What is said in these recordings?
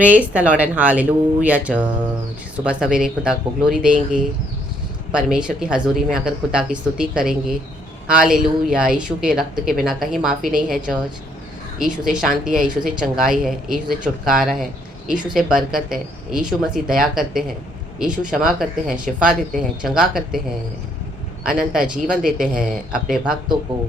Praise the Lord and hallelujah church. सुबह सवेरे खुदा को ग्लोरी देंगे, परमेश्वर की हजूरी में आकर खुदा की स्तुति करेंगे। हालेलुया। यीशु के रक्त के बिना कहीं माफ़ी नहीं है चर्च। यीशु से शांति है, यीशु से चंगाई है, यीशु से छुटकारा है, यीशु से बरकत है। यीशु मसीह दया करते हैं, यीशु क्षमा करते हैं, शिफा देते हैं, चंगा करते हैं, अनंत जीवन देते हैं अपने भक्तों को।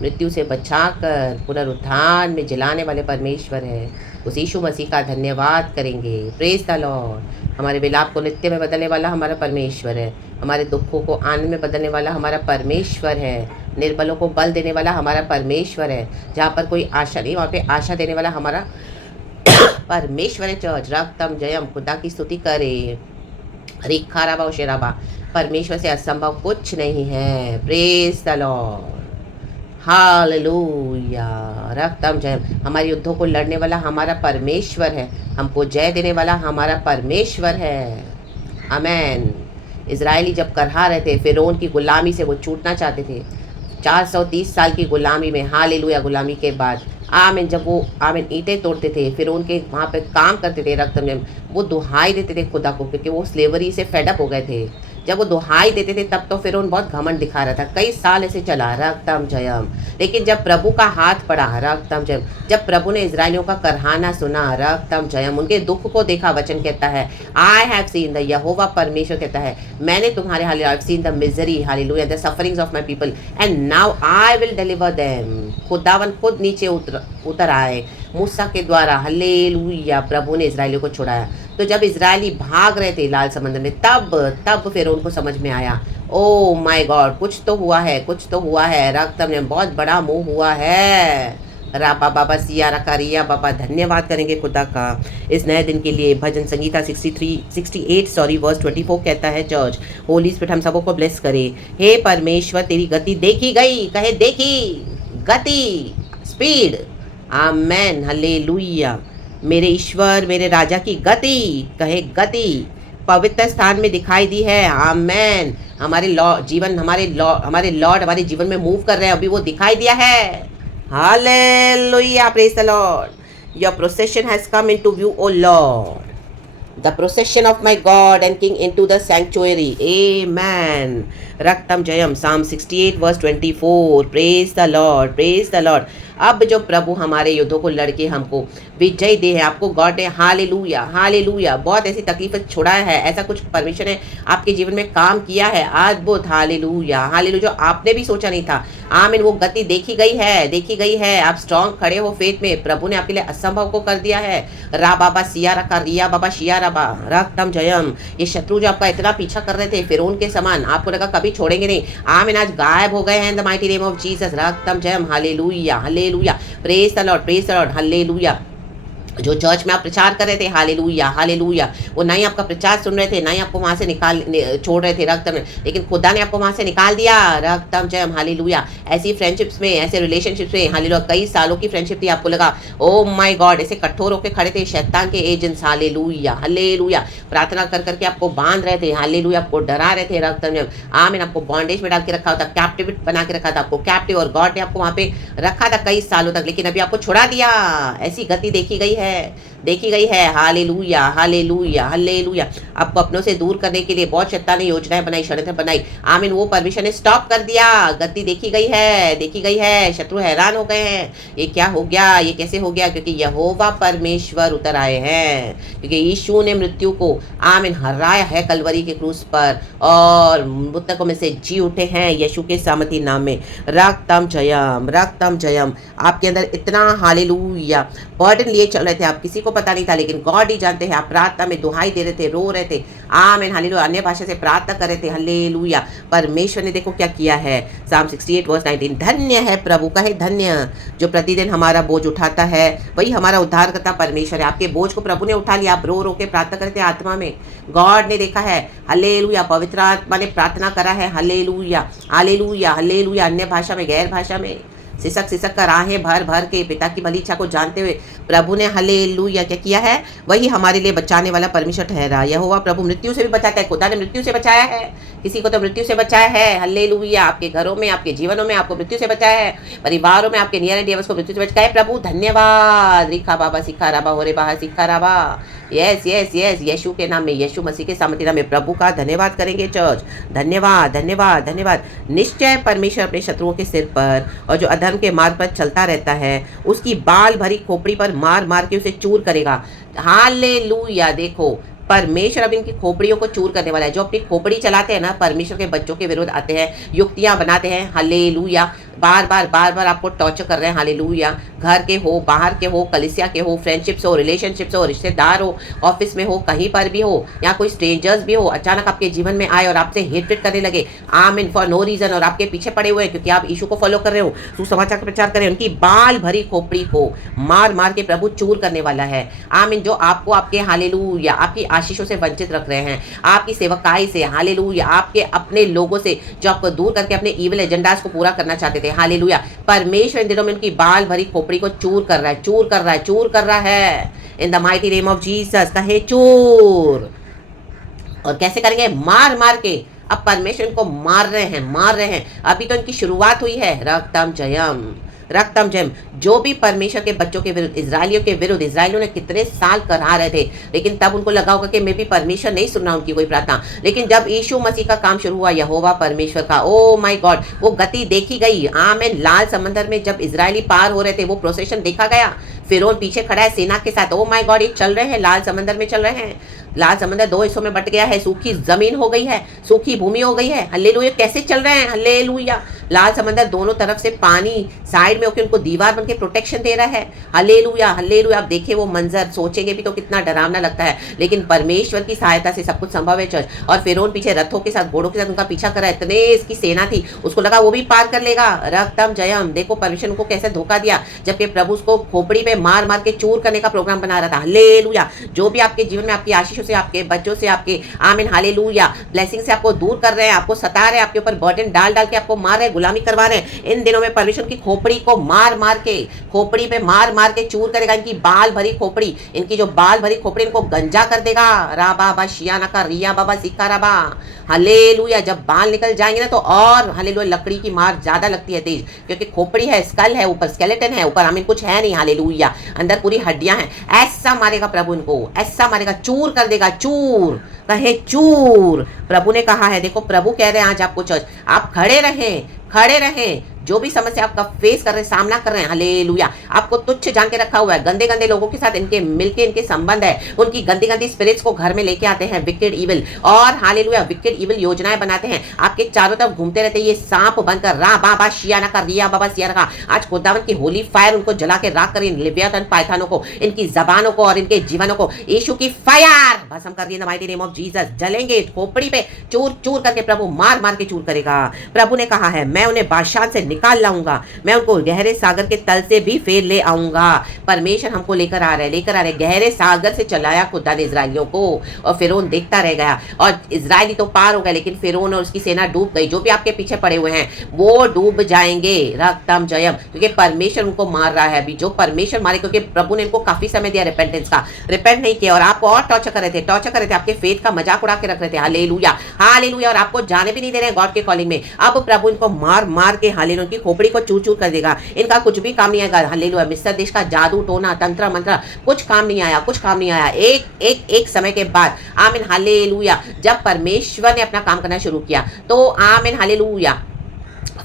मृत्यु से बचाकर पुनरुत्थान में जिलाने वाले परमेश्वर है। उस यीशु मसीह का धन्यवाद करेंगे। Praise the Lord. हमारे विलाप को नित्य में बदलने वाला हमारा परमेश्वर है। हमारे दुखों को आनंद में बदलने वाला हमारा परमेश्वर है। निर्बलों को बल देने वाला हमारा परमेश्वर है। जहाँ पर कोई आशा नहीं वहाँ पे आशा देने वाला हमारा परमेश्वर है। चर्च रक्तम जयम खुदा की स्तुति करे। रिखाराबा और शेराबा, परमेश्वर से असंभव कुछ नहीं है। Praise the lord. हालेलुया। रक्तम जय। हमारे युद्धों को लड़ने वाला हमारा परमेश्वर है। हमको जय देने वाला हमारा परमेश्वर है। आमेन। इजरायली जब करहा रहे थे, फिरौन की गुलामी से वो छूटना चाहते थे। 430 साल की गुलामी में, हालेलुया, गुलामी के बाद आमीन, जब वो आमीन ईंटें तोड़ते थे, फिर उनके वहाँ पे काम करते थे, रक्त में वो दुहाई देते थे खुदा को, क्योंकि वो स्लेवरी से फेडअप हो गए थे। जब वो दुहाई देते थे तब तो फिर उन बहुत घमंड दिखा रहा था। कई साल ऐसे चला रक्तम जयम। लेकिन जब प्रभु का हाथ पड़ा, रक्तम जयम, जब प्रभु ने इजरायलियों का करहाना सुना, रक्तम जयम, उनके दुख को देखा, वचन कहता है आई हैव सीन द, यहोवा परमेश्वर कहता है मैंने तुम्हारे I have seen the misery, hallelujah, the sufferings of my people and now I will deliver them. खुदावन खुद नीचे उतर आए मूसा के द्वारा, हल्लेलुया, प्रभु ने इजरायलियों को छुड़ाया। तो जब इजरायली भाग रहे थे लाल समंदर में, तब फिर उनको समझ में आया, ओ माय गॉड, कुछ तो हुआ है, कुछ तो हुआ है, रक्त में बहुत बड़ा मुंह हुआ है। राबा बाबा सिया रखा रिया बाबा, धन्यवाद करेंगे खुदा का इस नए दिन के लिए। भजन संगीता 68 वर्स 24 कहता है चर्च, होली स्पिरिट हम सबों को ब्लेस करे। हे परमेश्वर तेरी गति देखी गई, कहे देखी गति, स्पीड, आमेन, हल्लेलुया। मेरे ईश्वर मेरे राजा की गति, कहे गति पवित्र स्थान में दिखाई दी है। आमेन। हमारे लॉर्ड जीवन, हमारे लॉर्ड हमारे जीवन में मूव कर रहे हैं, अभी वो दिखाई दिया है। Hallelujah, praise the Lord. Your procession has come into view, o Lord, the procession of my God and King into the sanctuary. Amen. Raktam Jayam. Psalm 68 verse 24. Praise the Lord. Praise the Lord. अब जो प्रभु हमारे युद्धों को लड़के हमको विजय दे है, आपको God ने हालेलुया हालेलुया बहुत ऐसी तकलीफें छुड़ाया है, ऐसा कुछ परमेश्वर ने आपके जीवन में काम किया है, अद्भुत, हालेलुया हालेलुया, जो आपने भी सोचा नहीं था। आमीन। वो गति देखी गई है, देखी गई है। आप स्ट्रांग खड़े हो फेथ में, प्रभु ने आपके लिए असंभव को कर दिया है। रा बाबा सिया रखा रिया बाबा शिया रबा, रक्तम जयम। ये शत्रु जो आपका इतना पीछा कर रहे थे फिरौन के समान, आपको लगा कभी छोड़ेंगे नहीं, आमीन, आज गायब हो गए हैं in the mighty name of Jesus. रक्तम जयम, hallelujah hallelujah, praise the lord, praise the lord, hallelujah. जो चर्च में आप प्रचार कर रहे थे, हालेलुया हालेलुया, वो ना ही आपका प्रचार सुन रहे थे, ना ही आपको वहाँ से छोड़ रहे थे रक्त में, लेकिन खुदा ने आपको वहाँ से निकाल दिया। रक्तम जयम, हालेलुया। ऐसी फ्रेंडशिप्स में, ऐसे रिलेशनशिप्स में, हालेलुया, कई सालों की फ्रेंडशिप थी, आपको लगा ओ माय गॉड, ऐसे कठोर होकर खड़े थे शैतान के एजेंट्स, हालेलुया हालेलुया, प्रार्थना कर करके आपको बांध रहे थे, हालेलुया, आपको डरा रहे थे, रक्तम जयम, आमीन, आपको बॉन्डेज में डाल के रखा था, कैप्टिव बना के रखा था, आपको कैप्टिव, और गॉड ने आपको वहाँ पे रखा था कई सालों तक, लेकिन अभी आपको छुड़ा दिया। ऐसी गति देखी गई है, देखी गई है। Hallelujah hallelujah hallelujah. आपको अपनों से दूर करने के लिए बहुत शैतान ने योजनाएं बनाई, षड्यंत्र बनाई, आमीन, वो परमेश्वर ने स्टॉप कर दिया। गति देखी गई है, देखी गई है। शत्रु हैरान हो गए हैं, ये क्या हो गया, ये कैसे हो गया, क्योंकि यहोवा परमेश्वर उतर आए हैं, क्योंकि यीशु ने मृत्यु को आमीन हराया है कलवरी के क्रूस पर, और मृतकों में से जी उठे हैं यीशु के सामर्थी नाम में। रक्तम जयम, रक्तम जयम। आपके अंदर इतना हालेलुया बर्डन लिए चल रहे थे, आप किसी को पता नहीं था, लेकिन गॉड ही जानते हैं। आप प्रार्थना में दुहाई दे रहे थे, रो रहे थे, आमीन हालेलुया, अन्य भाषा से प्रार्थना कर रहे थे, हल्लेलुया। परमेश्वर ने देखो क्या किया है। Psalm 68 verse 19, धन्य है प्रभु, कहे धन्य जो प्रतिदिन हमारा बोझ उठाता है, वही हमारा उद्धार करता परमेश्वर है। आपके बोझ को प्रभु ने उठा लिया, आप रो रो के प्रार्थना करते आत्मा में, गॉड ने देखा है, हल्लेलुया, पवित्र आत्मा ने प्रार्थना करा है, हल्लेलुया हालेलुया हालेलुया, अन्य भाषा में, गैर भाषा में, सिसक सिसक कर राहें भर भर के पिता की भली इच्छा को जानते हुए प्रभु ने हालेलुया क्या किया है, वही हमारे लिए बचाने वाला परमेश्वर ठहरा। यहोवा प्रभु मृत्यु से भी बचाता है। खुदा ने मृत्यु से बचाया है, किसी को तो मृत्यु से बचाया है। हालेलुया, आपके घरों में, आपके जीवनों में आपको मृत्यु से बचाया है, परिवारों में आपके नियर एंड डियर्स को मृत्यु से बचाया है। प्रभु धन्यवाद। रिखा बाबा सिखा राबा हो रे बाहर सिखा राबा। यस यस यस, यीशु के नाम में, यीशु मसीह के सामर्थ्य नाम में प्रभु का धन्यवाद करेंगे चर्च। धन्यवाद धन्यवाद धन्यवाद। निश्चय परमेश्वर अपने शत्रुओं के सिर पर और जो अधर्म के मार्ग पर चलता रहता है उसकी बाल भरी खोपड़ी पर मार मार के उसे चूर करेगा। हालेलुया। देखो परमेश्वर अब इनकी खोपड़ियों को चूर करने वाला है। जो अपनी खोपड़ी चलाते हैं ना, परमेश्वर के बच्चों के विरुद्ध आते हैं, युक्तियां बनाते हैं। हालेलुया। बार बार आपको टॉर्चर कर रहे हैं। हालेलुया। घर के हो, बाहर के हो, कलिसिया के हो, फ्रेंडशिप्स हो, रिलेशनशिप्स हो, रिश्तेदार हो, ऑफिस में हो, कहीं पर भी हो, या कोई स्ट्रेंजर्स भी हो, अचानक आपके जीवन में आए और आपसे हेटरेट करने लगे, आमीन, फॉर नो रीजन, और आपके पीछे पड़े हुए हैं क्योंकि आप यीशु को फॉलो कर रहे हो, सुसमाचार का प्रचार कर रहे हो, उनकी बाल भरी खोपड़ी को मार मार के प्रभु चूर करने वाला है। आमीन। जो आपको आपके हालेलुया आपकी आशीषों से वंचित रख रहे हैं, आपकी सेवकाई से, हालेलुया, आपके अपने लोगों से जो आपको दूर करके अपने इविल एजेंडास को पूरा करना चाहते थे। हालेलुया। परमेश्वर इन दिनों में उनकी बाल भरी खोपड़ी को चूर कर रहा है, चूर कर रहा है, चूर कर रहा है। इन the mighty name of Jesus कहे चूर। और कैसे करेंगे? मार मार के। अब परमेश्वर इनको मार रहे हैं, मार रहे हैं। अभी तो इनकी शुरुआत हुई है। रक्तम जयम, रक्तम जयम। जो भी परमेश्वर के बच्चों के विरुद्ध, इजरायलियों के विरुद्ध, इजरायलियों ने कितने साल करा रहे थे, लेकिन तब उनको लगा होगा कि मैं भी परमेश्वर नहीं सुन रहा उनकी कोई प्रार्थना। लेकिन जब यीशु मसीह का काम शुरू हुआ, यहोवा परमेश्वर का, ओ माय गॉड, वो गति देखी गई। आमीन। लाल समंदर में जब इजरायली पार हो रहे थे, वो प्रोसेशन देखा गया। फिरौन पीछे खड़ा है सेना के साथ। ओ माय गॉड, ये चल रहे हैं, लाल समंदर में चल रहे हैं। लाल समंदर 2 हिस्सों में बट गया है, सूखी जमीन हो गई है, सूखी भूमि हो गई है। हल्लेलुया। कैसे चल रहे हैं? हल्लेलुया। लाल समंदर दोनों तरफ से पानी साइड में होकर उनको दीवार बनके प्रोटेक्शन दे रहा है। Hallelujah hallelujah. आप देखिए वो मंजर, सोचेंगे भी तो कितना डरावना लगता है, लेकिन परमेश्वर की सहायता से सब कुछ संभव है चर्च। और फिरौन पीछे रथों के साथ, घोड़ों के साथ उनका पीछा कर रहा है। इतने इसकी सेना थी, उसको लगा वो भी पार कर लेगा। रक्तम जयम। देखो परमेश्वर को कैसे धोखा दिया, जबकि प्रभु उसको खोपड़ी पे मार मार के चूर करने का प्रोग्राम बना रहा था। हल्लेलुया। जो भी आपके जीवन में आपकी आशीषों से, आपके बच्चों से, आपके आमीन हालेलुया ब्लेसिंग से आपको दूर कर रहे हैं, आपको सता रहे हैं, आपके ऊपर बर्डन डाल डाल के आपको मार रहे हैं, गुलामी करवा रहे हैं, इन दिनों में परमेश्वर की खोपड़ी को मार मार के, खोपड़ी पे मार मार के चूर करेगा। इनकी बाल भरी खोपड़ी, इनकी जो बाल भरी खोपड़ी इनको गंजा कर देगा। राबा बा शियाना का रिया बाबा सिक्का राबा। हल्लेलुया। जब बाल निकल जाएंगे ना तो और हल्लेलुया लकड़ी की मार ज्यादा लगती है तेज, क्योंकि खोपड़ी है, स्कल है, ऊपर स्केलेटन है, ऊपर आमीन कुछ है नहीं। हालेलुया। अंदर पूरी हड्डियां हैं। ऐसा मारेगा प्रभु इनको, ऐसा मारेगा, चूर कर देगा। चूर कहे चूर। प्रभु ने कहा है, देखो प्रभु कह रहे हैं आज आपको चर्च, आप खड़े रहें, खड़े रहें। जो भी समस्या आपका फेस कर रहे हैं, सामना कर रहे हैं, हालेलुया, आपको तुच्छ जान के रखा हुआ है। गंदे गंदे लोगों के साथ इनके मिलके इनके संबंध है, उनकी गंदी गंदी स्पिरिट्स को घर में लेके आते हैं, विकेड इविल, और हालेलुया विकेड इविल योजनाएं बनाते हैं, आपके चारों तरफ घूमते रहते हैं। ये सांप बनकर रा बाबा शियाना का रिया बाबा सिया का, आज खुदावन की होली फायर उनको जला के राख कर इन लिव्यातन पायथानों को, इनकी जबानों को और इनके जीवनों को यीशु की फायर भस्म कर दी। In the mighty name of Jesus जलेंगे। खोपड़ी पे चूर चूर करके प्रभु मार मार के चूर करेगा। प्रभु ने कहा है, मैं उन्हें बाशान से निकाल लाऊंगा, मैं उनको गहरे सागर के तल से भी फेर ले आऊंगा। परमेश्वर हमको लेकर आ रहे, लेकर आ रहे। गहरे सागर से चलाया खुदा ने इजराइलियों को, और फिरौन देखता रह गया, और इजरायली तो पार हो गए, लेकिन फिरौन और उसकी सेना डूब गई। जो भी आपके पीछे पड़े हुए हैं वो डूब जाएंगे। रक्तम जयम। क्योंकि परमेश्वर उनको मार रहा है अभी, जो परमेश्वर मारे, क्योंकि प्रभु ने इनको काफी समय दिया रिपेंटेंस का, रिपेंट नहीं किया और आपको और टॉर्चर कर रहे थे, टॉर्चर कर रहे थे, आपके फेथ का मजाक उड़ा के रख रहे थे। Hallelujah hallelujah. और आपको जाने भी नहीं दे रहे हैं गॉड के कॉलिंग में। अब प्रभु इनको मार मार के हालेलुया उनकी खोपड़ी को चूर चूर कर देगा। इनका कुछ भी काम नहीं आएगा। हालेलुया। मिस्र देश का जादू टोना तंत्र मंत्र कुछ काम नहीं आया, कुछ काम नहीं आया। एक समय के बाद आमीन हालेलुया, जब परमेश्वर ने अपना काम करना शुरू किया तो आमीन हालेलुया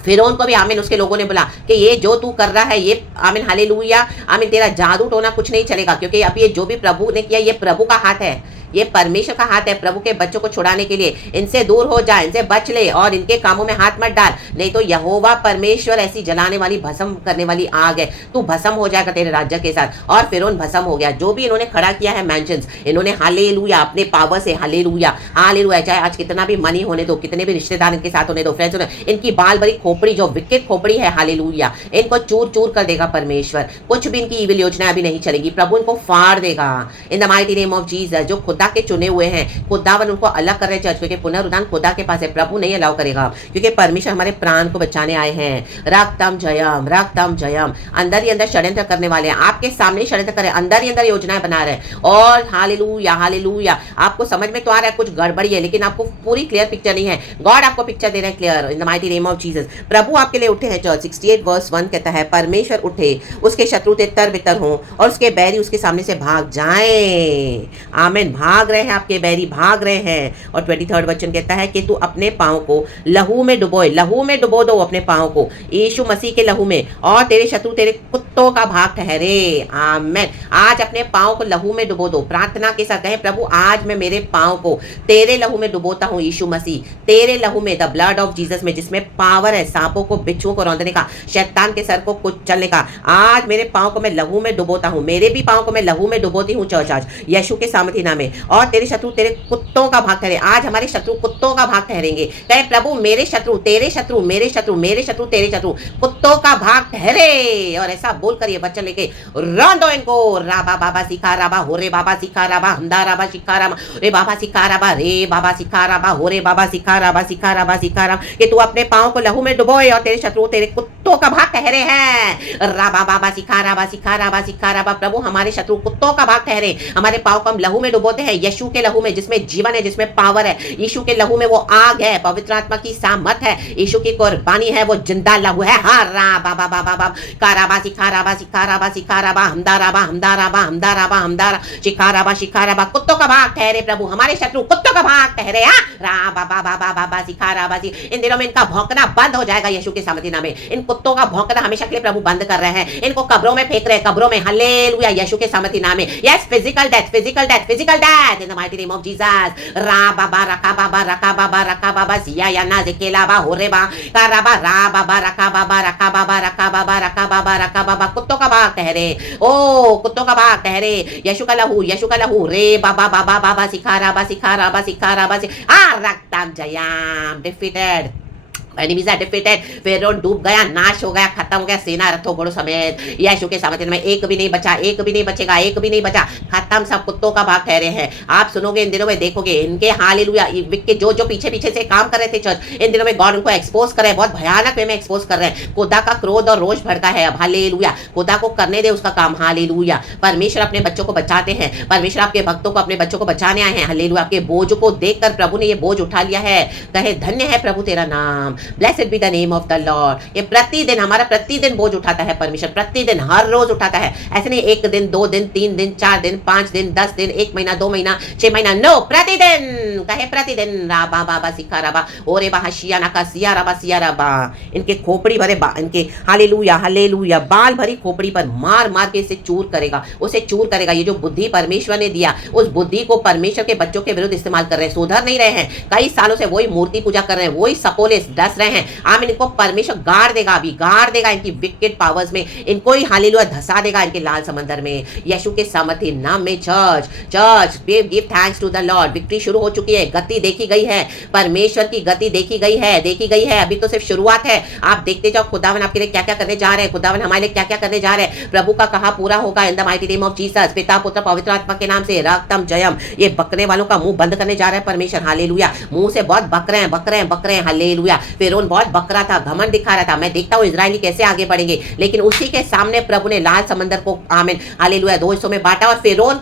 फिरौन को भी आमीन उसके लोगों ने बोला कि ये जो तू कर रहा है ये आमीन हालेलुया आमीन तेरा जादू टोना कुछ नहीं चलेगा, क्योंकि अब ये जो भी प्रभु ने किया ये प्रभु का हाथ है, ये परमेश्वर का हाथ है प्रभु के बच्चों को छुड़ाने के लिए। इनसे दूर हो जा, इनसे बच ले और इनके कामों में हाथ मत डाल, नहीं तो यहोवा परमेश्वर ऐसी जलाने वाली भस्म करने वाली आग है, तू भस्म हो जाएगा तेरे राज्य के साथ। और फिरौन भस्म हो गया। जो भी इन्होंने खड़ा किया है मैंशंस, इन्होंने हालेलुया अपने पावर से हालेलुया हालेलुया, चाहे आज कितना भी मनी होने दो, कितने भी रिश्तेदार इनके साथ होने दो, फ्रेंड्स होने, इनकी बाल भरी खोपड़ी जो विकेट खोपड़ी है हालेलुया, इनको चूर चूर कर देगा परमेश्वर। कुछ भी इनकी इविल योजना अभी नहीं चलेगी, प्रभु इनको फाड़ देगा इन the mighty name of Jesus. जो खुदा खुदा के चुने हुए हैं, खुदावन उनको अलग कर रहे हैं चर्च, क्योंकि पुनरुद्धान खुदा के पास है, प्रभु नहीं अलाउ करेगा, क्योंकि परमेश्वर हमारे प्राण को बचाने आए हैं। रक्तम जयम, रक्तम जयम। अंदर ही अंदर षड्यंत्र करने वाले हैं, आपके सामने षड्यंत्र कर रहे हैं, अंदर ही अंदर योजनाएं बना रहे हैं। और हालेलुया हालेलुया, आपको समझ में तो आ रहा है कुछ गड़बड़ी है, लेकिन आपको पूरी क्लियर पिक्चर नहीं है। गॉड आपको पिक्चर दे रहे हैं clear in the mighty name of Jesus. प्रभु आपके लिए उठे हैं चर्च। 68 वर्स 1 कहता है, परमेश्वर उठे, उसके शत्रु तितर बितर हों और उसके बैरी उसके सामने से भाग जाएं। आमीन। भाग रहे हैं, आपके बैरी भाग रहे हैं। और 23 वचन कहता है कि तू अपने पाँव को लहू में डुबोए, लहू में डुबो दो अपने पाँव को यीशु मसीह के लहू में, और तेरे शत्रु तेरे कुत्तों का भाग ठहरे। आमीन। आज अपने पाँव को लहू में डुबो दो, प्रार्थना के साथ कहें, प्रभु आज मैं मेरे पाँव को तेरे लहू में डुबोता हूँ यीशु मसीह, तेरे लहू में, द ब्लड ऑफ जीसस में, जिसमें पावर है सांपों को बिच्छुओं को रौंदने का, शैतान के सर को कुचलने का। आज मेरे पाँव को मैं लहू में डुबोता हूँ, मेरे भी पाँव को मैं लहू में डुबोती हूँ चर्च आज यीशु के सामर्थी नाम में। और तेरे शत्रु तेरे कुत्तों का भाग ठहरे। आज हमारे शत्रु कुत्तों का भाग ठहरेंगे। कहे प्रभु मेरे शत्रु तेरे शत्रु, मेरे शत्रु मेरे शत्रु तेरे शत्रु कुत्तों का भाग ठहरे। और ऐसा बोल कर ये बच्चन लेके रौंदो इनको। राबा बाबा सिखा राबा हो रे बाबा सिखा राबा हमदा राबा सिखा राबा रे बाबा सिखा राबा रे बाबा सिखा राबा हो रे बाबा सिखा राबा सिखा राबा सिखा राबा, कि तू अपने पाँव को लहू में डुबोए और तेरे शत्रु तेरे कुत्तों का भाग ठहरे हैं। राबा बाबा सिखा राबा सिखा राबा सिखा राबा। प्रभु हमारे शत्रु कुत्तों का भाग ठहरे, हमारे पाँव को हम लहू में डुबोते हैं, यीशु के लहू में जिसमें जीवन है, जिसमें पावर है। यीशु के लहू में वो आग है, पवित्र आत्मा की सामर्थ है, यीशु की कुर्बानी है, वो जिंदा लहू है। हाँ राबा बाबा बाबा काराबा सिखा राबा सिखा राबा सिखा राबा हमदा राबा हमदा राबा हमदा राबा हमदा शिखा राबा कुत्तों का भाग ठहरे। प्रभु हमारे शत्रु कुत्तों का भाग ठहरे। हाँ राबा बाबा बाबा सिखा राबा। इन दिनों में इनका भौंकना बंद हो जाएगा यीशु के सामर्थी नाम में। इन कुत्तों का भौंकना हमेशा के लिए प्रभु बंद कर रहे हैं, इनको कब्रों में फेंक रहे हैं, कब्रों में। हालेलुया यीशु के सामर्थी नाम में। Yes physical death physical death physical death in the mighty name of Jesus. रा बाबा रका बाबा रका बाबा रका बाबा सिया या ना जिकेला बा हो रे बा का राबा रा बाबा रका बाबा रका बाबा रका बाबा रका बाबा रका बाबा कुत्तों का भाग ठहरे। ओ कुत्तों का भाग ठहरे। यीशु का लहू रे बाबा बाबा बाबा सिखा राबा सिखा राबा सिखा राबा आ रक्तम Jayam defeated enemies are defeated. फेरोन डूब गया, नाश हो गया, खत्म हो गया, सेना रथों घोड़ों समेत यीशु के सामर्थ्य में। एक भी नहीं बचा, एक भी नहीं बचेगा, एक भी नहीं बचा, खत्म, सब कुत्तों का भाग ठहरे हैं। आप सुनोगे इन दिनों में, देखोगे इनके हालेलुया के जो पीछे पीछे से काम कर रहे थे चर्च, इन दिनों में गॉड उनको एक्सपोज कर रहे हैं, बहुत भयानक वे में एक्सपोज कर रहे हैं। खुदा का क्रोध और रोष भड़का है अब। हालेलुया खुदा को करने दे उसका काम। हालेलुया परमेश्वर अपने बच्चों को बचाते हैं, परमेश्वर आपके भक्तों को अपने बच्चों को बचाने आए हैं। हालेलुया आपके बोझ को देखकर प्रभु ने ये बोझ उठा लिया है। कहे धन्य है प्रभु तेरा नाम, blessed be the name of the Lord. ये प्रतिदिन हमारा प्रतिदिन बोझ उठाता है परमेश्वर, प्रतिदिन हर रोज उठाता है। ऐसे नहीं एक दिन, 2 दिन, 3 दिन, 4 दिन, 5 दिन, 10 दिन, 1 महीना, 2 महीना, 6 महीना, नो प्रतिदिन। कहे प्रतिदिन राबा बाबा सिखा राबा ओरे बा हशिया नका सिया राबा। इनके खोपड़ी भरे इनके हालेलुया हालेलुया बाल भरी खोपड़ी पर मार मार के इसे चूर करेगा, उसे चूर करेगा। ये जो बुद्धि परमेश्वर ने दिया, उस बुद्धि को परमेश्वर के बच्चों के विरुद्ध इस्तेमाल कर रहे हैं, सुधर नहीं रहे हैं। कई सालों से वही मूर्ति पूजा कर रहे हैं, वही सपोले डस रहे हैं। आमीन। इनको परमेश्वर गाड़ देगा, अभी गाड़ देगा इनकी विकेट पावर्स में, इनको ही हालेलुया धसा देगा इनके लाल समंदर में यीशु के सामर्थी नाम में। Church give thanks to the Lord. Victory शुरू हो चुकी है, गति देखी गई है, परमेश्वर की गति देखी गई है। अभी तो सिर्फ शुरुआत है। आप देखते जाओ खुदावन आपके लिए क्या क्या करने जा रहे हैं, खुदावन हमारे लिए क्या क्या करने जा रहे हैं। प्रभु का कहा पूरा होगा इन the mighty name of Jesus. पिता पुत्र पवित्र आत्मा के नाम से रक्तम जयम। ये बकने वालों का मुंह बंद करने जा रहा है परमेश्वर। हालेलुया मुंह से बहुत बक रहे हैं। हालेलुया फिरौन बहुत बकरा था, घमंड दिखा रहा था। मैं देखता हूँ इजरायली कैसे आगे बढ़ेंगे, लेकिन उसी के सामने प्रभु ने लाल समंदर को आमीन हालेलुया 2 हिस्सों में बांटा। और फिरौन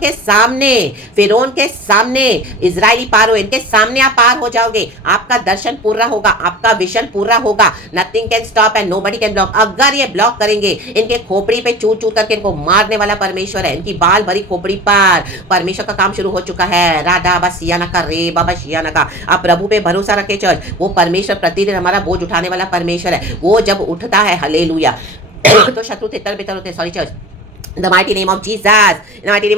के सामने इजरायली पार हो, इनके सामने आप पार हो जाओगे। आपका दर्शन पूरा होगा, आपका विजन पूरा होगा। Nothing can stop and nobody can block. अगर ये ब्लॉक करेंगे, इनके खोपड़ी पे चूर चूर करके इनको मारने वाला परमेश्वर है। इनकी बाल भरी खोपड़ी पर परमेश्वर का काम शुरू हो चुका है। राधा बसियाना का रे बाबा शियाना का। आप प्रभु पे भरोसा रखे चर्च। वो परमेश्वर प्रतिदिन हमारा बोझ उठाने वाला परमेश्वर है। वो जब उठता है हालेलुया तो शत्रु तितर बितर होते। Sorry church, the mighty name of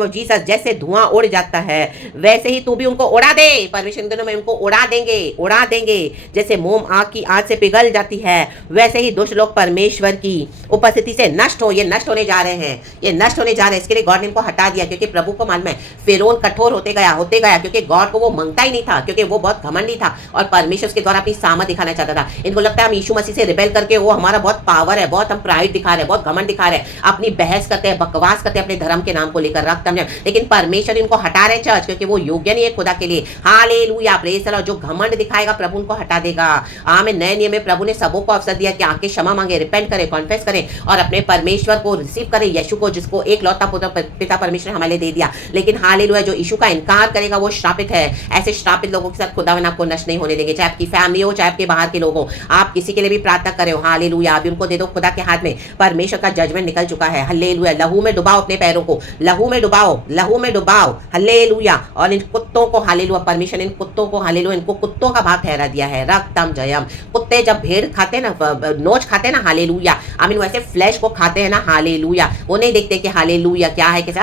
Jesus. जैसे धुआं उड़ जाता है वैसे ही तू भी उनको उड़ा दे। परमेश्वर दिनों में उनको उड़ा देंगे। जैसे मोम आग की आग से पिघल जाती है, वैसे ही दुष्ट लोग परमेश्वर की उपस्थिति से नष्ट हो। ये नष्ट होने जा रहे हैं। इसके लिए गॉड ने इनको हटा दिया, क्योंकि प्रभु को मालूम है फिरौन कठोर होते गया, क्योंकि गॉड को वो मांगता ही नहीं था, क्योंकि वो बहुत घमंडी था और परमेश्वर के द्वारा अपनी सामर्थ दिखाना चाहता था। इनको लगता है हम यीशु मसीह से रिबेल करके वो हमारा बहुत पावर है, बहुत हम प्राइड दिखा रहे हैं, बहुत घमंड दिखा रहे हैं, अपनी बहस करते हैं, बकवास करते हैं अपने धर्म के नाम को लेकर, रक्त हम, लेकिन परमेश्वर इनको हटा रहे चर्च, क्योंकि वो योग्य नहीं है खुदा के लिए। Hallelujah, praise the Lord. जो घमंड दिखाएगा प्रभु उनको हटा देगा। आमीन। नए नियम में प्रभु ने सबों को अवसर दिया कि आके क्षमा मांगे, रिपेंट करें, कॉन्फेस करें और अपने परमेश्वर को रिसीव करें, यीशु को, जिसको एक लौता पुत्र पिता परमेश्वर हमारे लिए दे दिया। लेकिन हालेलुया, जो यीशु का इनकार करेगा वो श्रापित है। ऐसे श्रापित लोगों के साथ खुदावन आपको नष्ट नहीं होने देंगे, चाहे आपकी फैमिली हो, चाहे आपके बाहर के लोग हो। आप किसी के लिए भी प्रार्थना करें, हालेलुया, अभी उनको दे दो खुदा के हाथ में। परमेश्वर का जजमेंट निकल चुका है। हालेलुया, लहू में डुबाओ अपने पैरों को, लहू में डुबाओ, लहू में डुबाओ। हालेलुया। और इन कुत्तों को, हालेलुया, परमेश्वर इन कुत्तों को, हालेलुया, इनको कुत्तों का भाग ठहरा दिया है। रक्तम जयम। कुत्ते जब भेड़ खाते हैं ना, नोच खाते हैं ना, हालेलुया, आमीन, वैसे फ्लैश को खाते हैं ना, हालेलुया। वो नहीं देखते कि हालेलुया क्या है, कैसे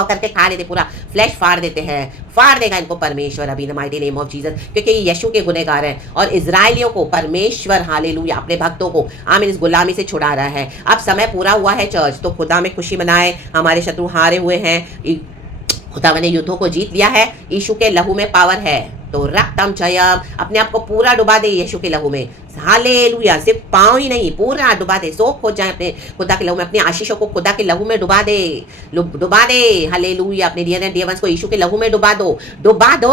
करके खा लेते, पूरा फ्लैश फाड़ देते हैं। फाड़ देगा इनको परमेश्वर अभी इन माइटी नेम ऑफ जीसस, क्योंकि ये यीशु के गुनहगार हैं। और इजराइलियों को परमेश्वर, हालेलुया, अपने भक्तों को आमीन इस गुलामी से छुड़ा रहा है। अब समय पूरा हुआ है चर्च, तो खुदा में खुशी मनाए। हमारे शत्रु हारे हुए हैं, खुदा ने युद्धों को जीत लिया है। यीशु के लहू में पावर है, तो रक्तम जयम। अपने आप को पूरा डुबा दे यीशु के लहू में। हालेलुया, सिर्फ पाँव ही नहीं, पूरा डुबा दे। सोख हो जाए अपने खुदा के लहू में, अपनी आशीषों को खुदा के लहू में डुबा दे, डुबा दे। हालेलुया, अपने डियर वंस को यीशु के लहू में डुबा दो, डुबा दो।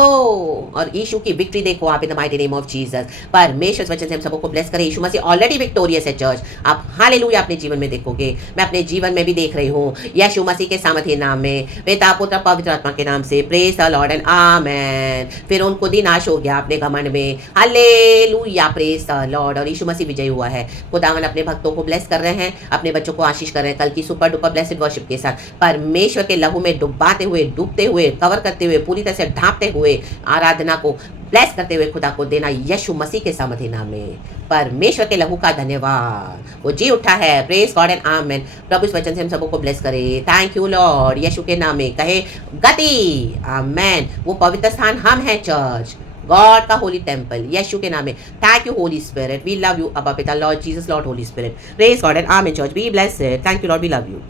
और यीशु की विक्ट्री देखो आप इन the mighty name of Jesus. परमेश्वर इस वचन से हम सबको ब्लेस करे। यीशु मसीह ऑलरेडी विक्टोरियस है चर्च। आप हालेलुया अपने जीवन में देखोगे, मैं अपने जीवन में भी देख रही हूँ। यीशु मसीह के सामर्थ्य नाम में, पिता पुत्र पवित्र आत्मा के नाम से, प्रेज द लॉर्ड एंड आमेन। फिर उनको दिन नाश हो गया अपने घमंड में। Hallelujah, praise the Lord. और यीशु मसीह विजय हुआ है। खुदावन अपने भक्तों को ब्लेस कर रहे हैं, अपने बच्चों को आशीष कर रहे हैं। कल की सुपर डुपर ब्लेस्ड वर्शिप के साथ परमेश्वर के लहू में डुबाते हुए, डूबते हुए, कवर करते हुए, पूरी तरह से ढांपते हुए आराधना को ब्लेस करते हुए खुदा को देना यीशु मसीह के सामर्थ्य नाम में। परमेश्वर के लहू का धन्यवाद, वो जी उठा है। प्रेज गॉड एंड आमेन। प्रभु इस वचन से हम सबको ब्लेस करे। Thank you Lord. यीशु के नाम में कहे गति, आमेन। वो पवित्र स्थान हम हैं चर्च, गॉड का होली टेम्पल, यीशु के नाम में। Thank you Holy Spirit, we love you अबा पिता, Lord Jesus, Lord Holy Spirit. Praise God and amen church, be blessed. Thank you Lord, we love you.